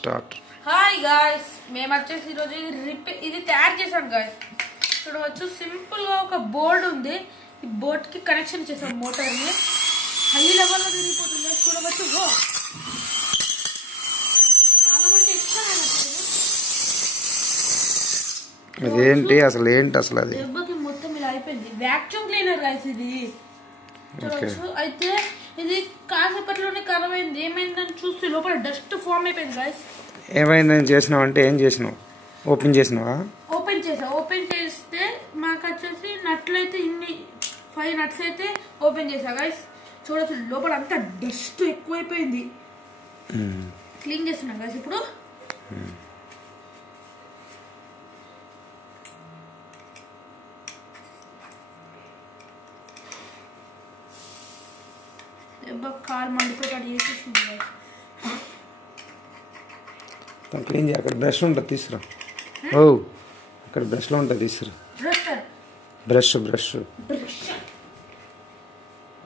Start. Hi guys, మేము వచ్చేసి ఈరోజు ఇది తయారు చేసాం గాయ్స్. చూడవచ్చు, సింపుల్ గా ఒక బోర్డు ఉంది. ఈ బోర్డ్ కి కనెక్షన్ చేసాం మోటార్ ని. హై లెవెల్ లో తిరిగిపోతుంది. చూడవచ్చు, చాలా మంది అదేంటి అసలు అది దెబ్బకి మొత్తం ఇలా అయిపోయింది. వ్యాక్యూమ్ క్లీనర్ గాయ్స్ ఇది. చూడవచ్చు, అయితే ఇది కాసేపట్లోనే ఖరాబ్ అయింది. ఏమైందని చూస్తే లోపల డస్ట్ ఫామ్ అయిపోయింది గాయ్స్. ఏమైందని చేసినావు అంటే ఏం చేసినావు? ఓపెన్ చేసినావా? ఓపెన్ చేస్తే మాకు వచ్చేసి నట్లు అయితే ఇన్ని 5 నట్స్ అయితే ఓపెన్ చేసా గైస్. చూడచ్చు, లోపల అంతా డస్ట్ ఎక్కువైపోయింది. క్లీన్ చేస్తున్నా గైస్ ఇప్పుడు. కాలు మండిపోయి అది చేసేసింది గైస్. క్లీన్ చేయ. అక్కడ బ్రష్ ఉంటుంది, తీసుకురా. ఓ, అక్కడ బ్రష్లో ఉంటుంది, తీసుకురా. బ్రష్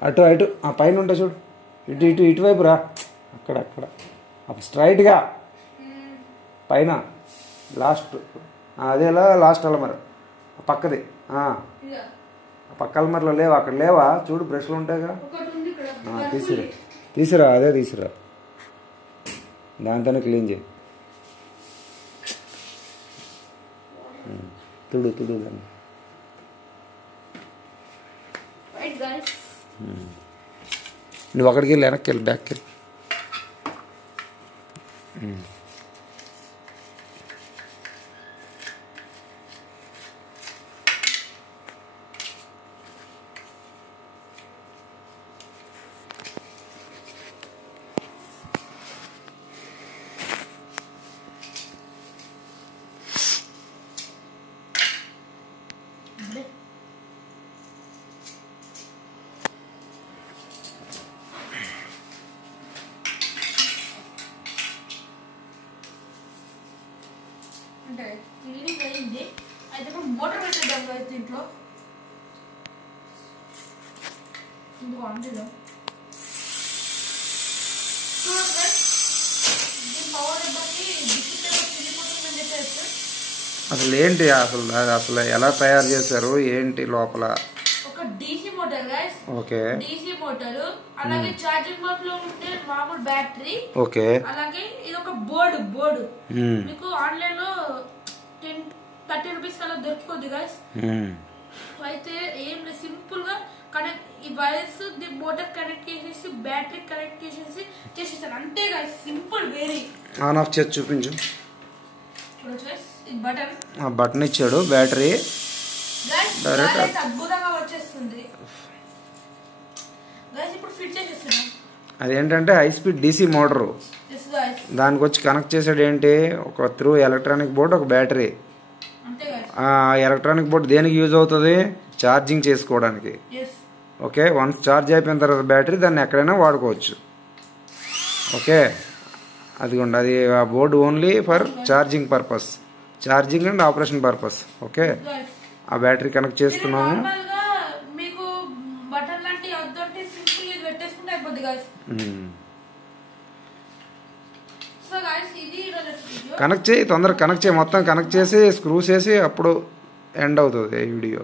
అటు ఆ పైన ఉంటా చూడు. ఇటువైపు రా. అక్కడ స్ట్రైట్గా పైన లాస్ట్. అదేలా లాస్ట్ అలమర పక్కది. పక్క అలమరలో లేవా? అక్కడ లేవా? చూడు, బ్రష్లు ఉంటాయిగా. తీసురా అదే తీసురా. దాంతోనే క్లీన్ చేయి. తుడు దాన్ని. నువ్వు అక్కడికి వెళ్ళి వెనక్కి వెళ్ళి బ్యాక్కి వెళ్ళి. అంటే క్లీనింగ్ అయింది. అయితే ఇప్పుడు మోటార్ పెట్టేద్దాం గైస్. దీంట్లో అందులో అసలు ఏంటి అసలు ఎలా తయారు చేశారు ఏంటి లోపల? ఒక DC motor guys. Okay, DC motor. అలాగే ఛార్జింగ్ బోర్డ్ లో ఉంటే మామూలు బ్యాటరీ. ఓకే, అలాగే ఇది ఒక బోర్డు మీకు ఆన్లైన్ లో 30 రూపీస్ అలా దొరుకుతుంది గైస్. అయితే ఏం లేదు, సింపుల్ గా కనెక్ట్ ఈ వైర్స్ ది మోటార్ కనెక్ట్ చేసేసి బ్యాటరీ కనెక్ట్ చేసేసాను అంతే guys. Simple, very. On off చేసి చూపించు. బటన్ ఇచ్చాడు. బ్యాటరీ డైరెక్ట్ అద్భుతంగా వచ్చేస్తుంది గైస్. ఇప్పుడు ఫిట్ చేసేస్తున్నాం. అదేంటంటే హై స్పీడ్ డీసీ మోటారు. దానికి వచ్చి కనెక్ట్ చేసాడు ఏంటి, ఒక త్రూ ఎలక్ట్రానిక్ బోర్డ్, ఒక బ్యాటరీ. ఎలక్ట్రానిక్ బోర్డ్ దేనికి యూజ్ అవుతుంది? ఛార్జింగ్ చేసుకోవడానికి. ఓకే, వన్స్ ఛార్జ్ అయిపోయిన తర్వాత బ్యాటరీ దాన్ని ఎక్కడైనా వాడుకోవచ్చు. ఓకే, అదిగోండి, అది ఆ board only for charging purpose, charging and operation purpose. Okay, ఆ బ్యాటరీ కనెక్ట్ చేస్తున్నాము. కనెక్ట్ చేయి, తొందరగా కనెక్ట్ చేయి. మొత్తం కనెక్ట్ చేసి స్క్రూస్ వేసి అప్పుడు ఎండ్ అవుతుంది వీడియో.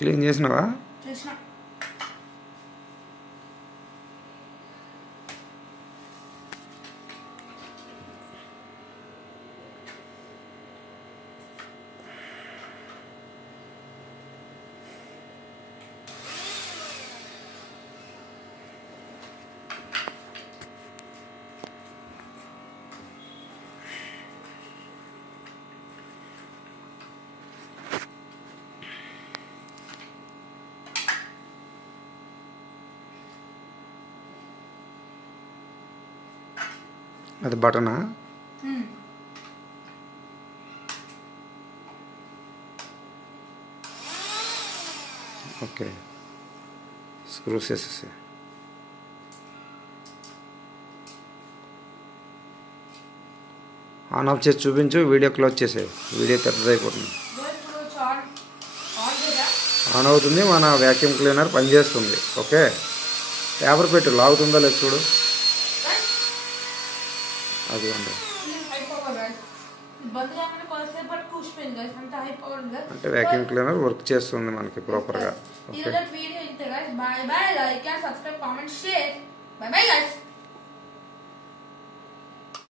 క్లీన్ చేసినావా? అది బటనా? ఓకే, స్క్రూస్ వేసేసి ఆన్ ఆఫ్ చేసి చూపించు. వీడియో క్లోజ్ చేసే, వీడియో పెద్దదైపోతుంది. ఆన్ అవుతుంది, మన వ్యాక్యూమ్ క్లీనర్ పనిచేస్తుంది. ఓకే, పేపర్ పెట్టు, లాగుతుందో లేదు చూడు. అది అండి, అంటే వ్యాక్యూమ్ క్లీనర్ వర్క్ చేస్తుంది మనకి ప్రాపర్గా. ఓకే.